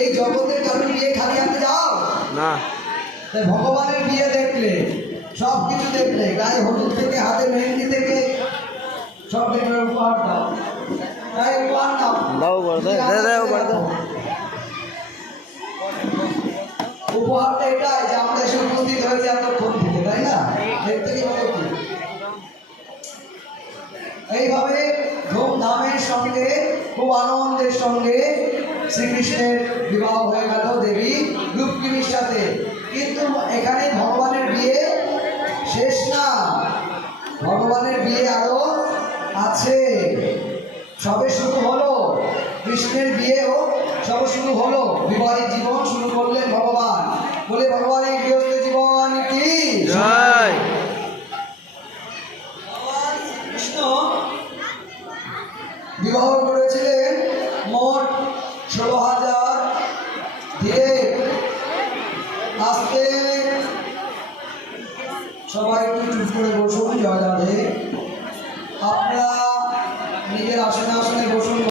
এই জগতের কারণে বিয়ে খালি হাতে যাও না, ভগবানের বিয়ে দেখলে সব কিছু দেখলে গায়ে হলুদ থেকে হাতে মেহেন্দি থেকে সব দেখলে উপহার দাও। তাই উপহার দাও, উপহারটা এটাই যে আমরা এসে উপস্থিত হয়েছি এতক্ষণ থেকে, তাই না? এর থেকে বলো কি? এইভাবে ধুমধামের সঙ্গে খুব আনন্দের সঙ্গে শ্রীকৃষ্ণের বিবাহ হয়ে গেল দেবী রুক্মিণীর সাথে। কিন্তু এখানে ভগবানের বিয়ে শেষ না, ভগবানের বিয়ে আরো আছে, সবে শুরু হলো। কৃষ্ণের বিয়েও সবে শুরু হলো, বিবাহিত জীবন শুরু করলেন ভগবান। বলে ভগবানের গৃহস্থ জীবন কি জয়। কৃষ্ণ বিবাহ করেছিলেন মোট 16,000 দিয়ে। আস্তে সবাই একটু চুপ করে বসুন। জয় রাধে। আপনারা নিজের আসনে আসনে